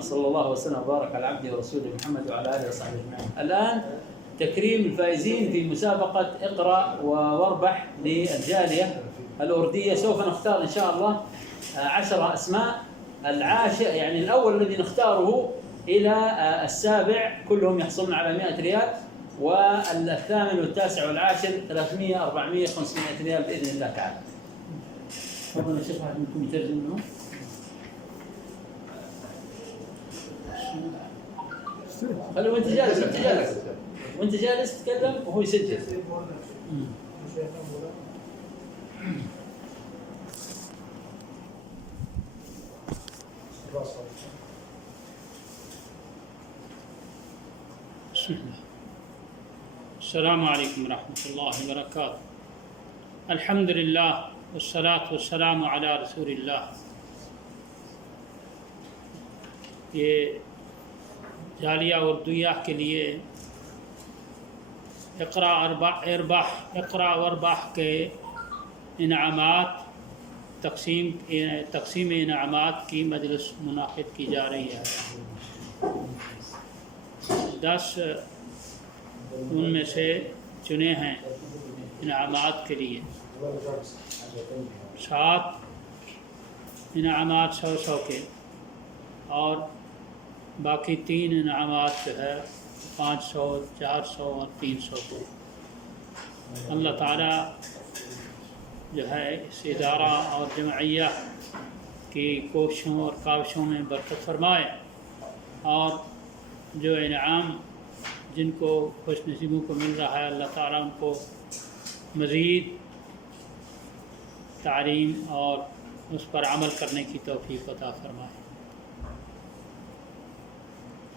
صلى الله وسلم وبارك على عبده ورسوله محمد وعلى اله وصحبه اجمعين. الان تكريم الفائزين في مسابقه اقرا واربح للجاليه الارديه. سوف نختار ان شاء الله 10 اسماء. العاشر يعني الاول الذي نختاره الى السابع كلهم يحصلون على 100 ريال، والثامن والتاسع والعاشر 300 400 500 ريال باذن الله تعالى. تفضل يا شيخ، واحد منكم يترجم لهم. خلي وانت جالس تتكلم وهو يسجل. بسم الله. السلام عليكم ورحمة الله وبركاته. الحمد لله والصلاة والسلام على رسول الله. ये जालिया उर्दुया के लिए इक़रा वरबाह के इनामात तक़सीम इनामात की मजलिस मुनाक़िद की जा रही है। 10 उनमें से चुने हैं इनामात के लिए। 7 इनामात 100 के और बाकी 3 इनामात जो है 500, 400 और 300 को। अल्लाह ताला जो है इस इदारा और जमइया की कोशिशों और काविशों में बरकत फरमाए और जो इनाम जिनको खुश नसीबों को मिल रहा है अल्लाह ताला उनको मज़ीद तालीम और उस पर अमल करने की तौफीक अता फरमाए।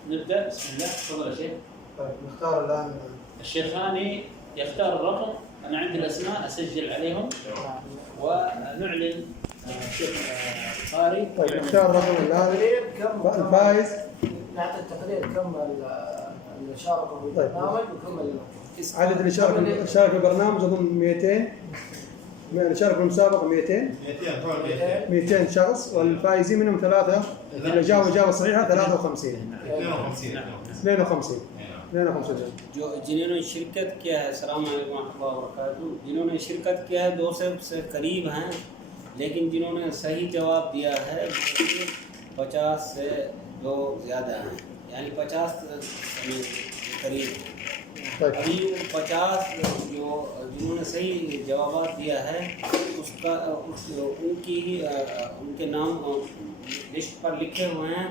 نبدأ. بسم الله. تفضل يا شيخ. طيب نختار الآن الشيخاني يختار الرقم. أنا عندي الأسماء أسجل عليهم ونعلن الشيخ القاري. طيب نختار الرقم الآن الفائز. نعطي التقرير كم اللي شاركوا في البرنامج وكم اللي عدد اللي شارك في البرنامج أظن 200. اللي شارك في المسابقة 200 شخص، والفائزين منهم 3 اللي جاوبوا إجابة صحيحة 53. 52 जिन्होंने शिरकत किया है, अस्सलाम वालेकुम रहमतुल्लाहि व बरकातुहू, जिन्होंने शिरकत किया है 200 से करीब हैं, लेकिन जिन्होंने सही जवाब दिया है 50 से 2 ज़्यादा हैं, यानी 50 करीब। अभी 50 जो जिन्होंने सही जवाब दिया है उसका उनके नाम लिस्ट पर लिखे हुए हैं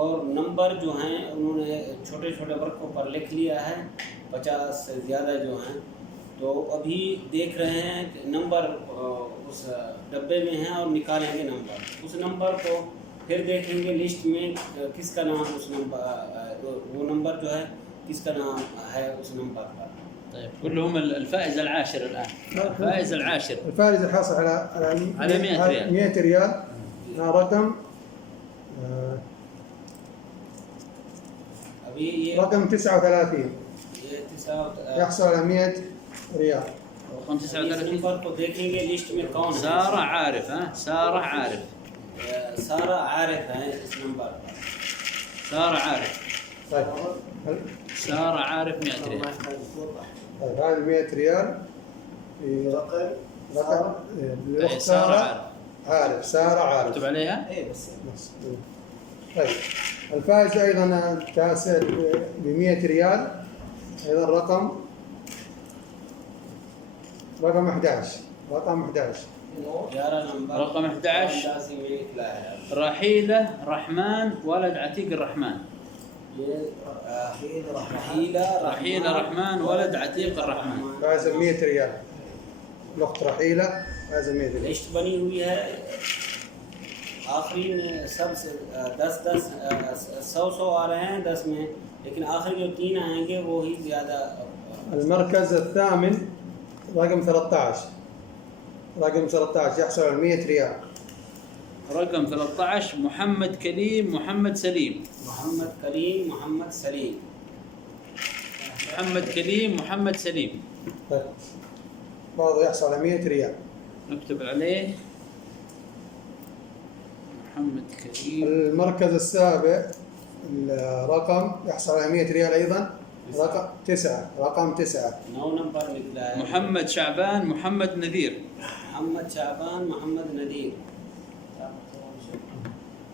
और नंबर जो हैं उन्होंने छोटे छोटे वर्गों पर लिख लिया है। 50 से ज़्यादा जो हैं तो अभी देख रहे हैं कि नंबर उस डब्बे में हैं और निकालेंगे नंबर। उस नंबर को फिर देखेंगे लिस्ट में किसका नाम उस नंबर वो नंबर जो है किसका नाम है उस नंबर पर। طيب كلهم الفائز العاشر الآن. الفائز العاشر. الفائز الحاصل على 100 ريال. رقم رقم 39 يحصل على 100 ريال. رقم 39 नंबर को देखेंगे लिस्ट में कौन है। سارة عارف. سارة عارف. सारा आरिफ है इस नंबर पर। سارة عارف. طيب سارة عارف 100 ريال. طيب هذه 100 ريال في رقم سارة عارف. سارة عارف. اكتب عليها. ايه بس. طيب الفائز أيضا التاسع ب 100 ريال أيضا رقم 11. رقم 11 رقم 11 رحيلة رحمن ولد عتيق الرحمن. رحيلة رحمن ولد عتيق الرحمن. فاز 100 ريال. الأخت رحيلة فاز 100 ريال. लिस्ट बनी हुई है आखिरी में सब 10 100 आ रहे हैं 10 में, लेकिन आखिरी जो 3 आएंगे वो ही ज़्यादा। المركز الثامن رقم 13. رقم 13 يحصل على 100 ريال. رقم 13 محمد كليم محمد سليم. محمد كليم محمد سليم. محمد كليم محمد سليم. طيب برضه يحصل على 100 ريال. نكتب عليه محمد كريم. المركز السابع الرقم يحصل على 100 ريال أيضا، رقم 9. رقم 9 9 नंबर निकला है। محمد شعبان محمد نذير. محمد شعبان محمد نذير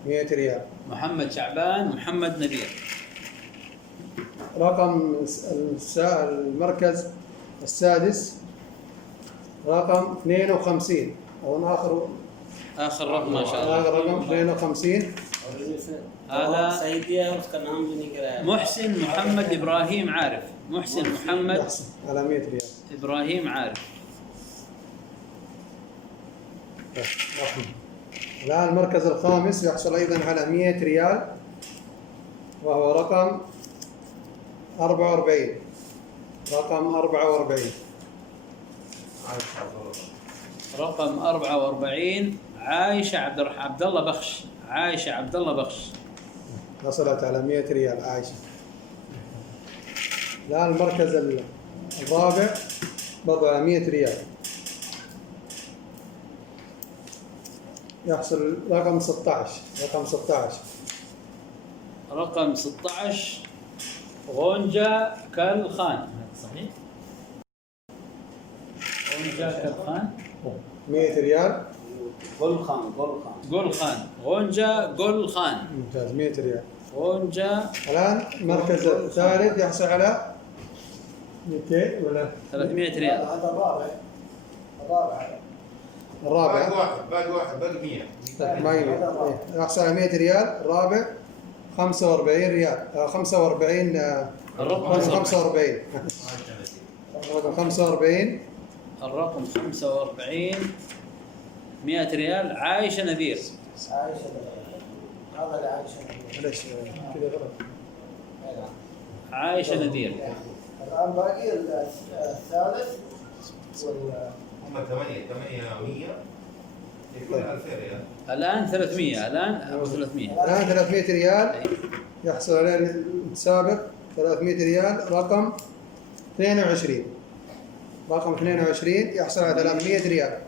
100 ريال. محمد شعبان محمد نذير. رقم المركز السادس رقم 52 أو آخر رقم ما شاء الله. آخر رقم 52. هذا सही दिया है, उसका नाम भी नहीं कराया। محسن محمد إبراهيم عارف. محسن محمد يحصل على 100 ريال. إبراهيم عارف. الآن المركز الخامس يحصل أيضا على 100 ريال وهو رقم 44. رقم 44 رقم 44 عائشة عبد الله بخش. عائشة عبد الله بخش حصلت على 100 ريال عائشة. الآن المركز الرابع برضو على 100 ريال يحصل رقم 16. رقم 16 رقم 16 غونجا كالخان. صحيح؟ غونجا كالخان 100 ريال. गुल खान قول خان. غونجا قول خان. ممتاز 100 ريال. غونجا. الآن المركز الثالث يحصل على 200 ولا 300 ريال. هذا الرابع. الرابع باقي واحد باقي 100. ما يمين. يحصل على 100 ريال. الرابع 45 ريال. 45 الرقم 45 رقم 45 الرقم 45 100 ريال. عائشة نذير. عائشة. هذا لعائشة. ليش كذا غلط؟ عائشة نذير. الآن باقي الثالث هم 8 100 يكون 2000 ريال. الآن 300. الآن أبو 300. الآن 300 ريال يحصل عليه السابق 300 ريال. رقم 22 رقم 22 يحصل على 300 ريال.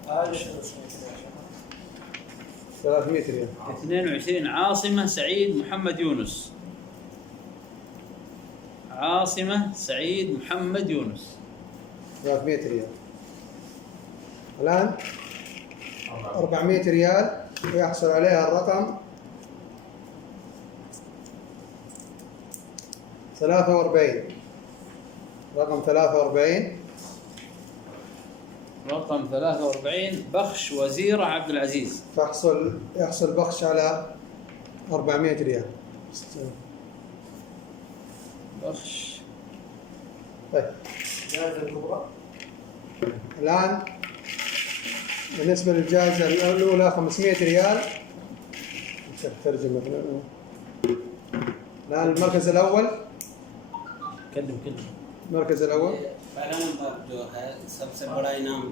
300 ريال. 22 عاصمة سعيد محمد يونس. عاصمة سعيد محمد يونس 300 ريال. الآن 400 ريال ويحصل عليها الرقم 43. رقم 43 رقم 43 بخش وزيرة عبد العزيز. يحصل بخش على 400 ريال. بخش. طيب الآن بالنسبة للجائزة الأولى 500 ريال. ترجمة. الآن المركز الأول. كلم. المركز الأول पहला नंबर जो है सबसे बड़ा इनाम,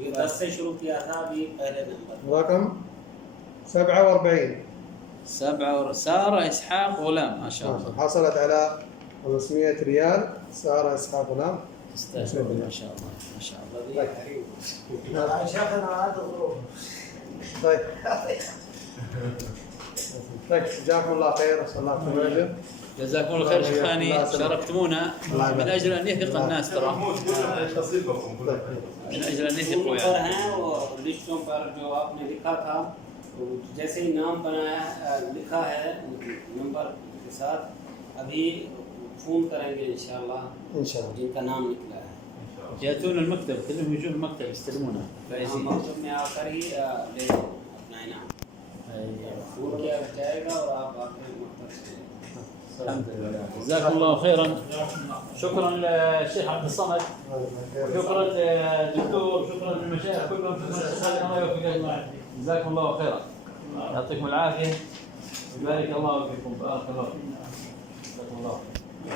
ये 10 से शुरू किया था, अभी पहले नंबर। رقم 47 سارة إسحاق غلام. ما شاء الله حصلت على 500 ريال. سارة إسحاق غلام تستاهل. ما شاء الله ما شاء الله. عائشة أنا هذا الظروف. طيب طيب جزاكم الله خير. صلى الله عليه وسلم. جزاكم الله خير شيخاني، شاركتمونا من أجل أن يثق الناس. ترى من أجل أن يثقوا पर يعني. हैं और लिस्टों पर जो आपने लिखा था, तो जैसे ही नाम बनाया लिखा है नंबर के साथ, अभी फोन करेंगे इंशाल्लाह إن شاء الله. जिनका नाम निकला है। يأتون المكتب كلهم يجون المكتب يستلمونها हम فايزين. मकसद में आकर ही ले अपना इनाम फोन किया जाएगा और आप आकर मकसद से। الحمد لله. جزاكم الله خيرا. شكرا للشيخ عبد الصمد. شكرا للدكتور. شكرا للمشايخ كلهم. شكرا للشيخ. الله يوفقك اجمعين. جزاكم الله خيرا. يعطيكم العافيه. ويبارك الله فيكم. بارك الله فيكم. جزاكم الله خيرا.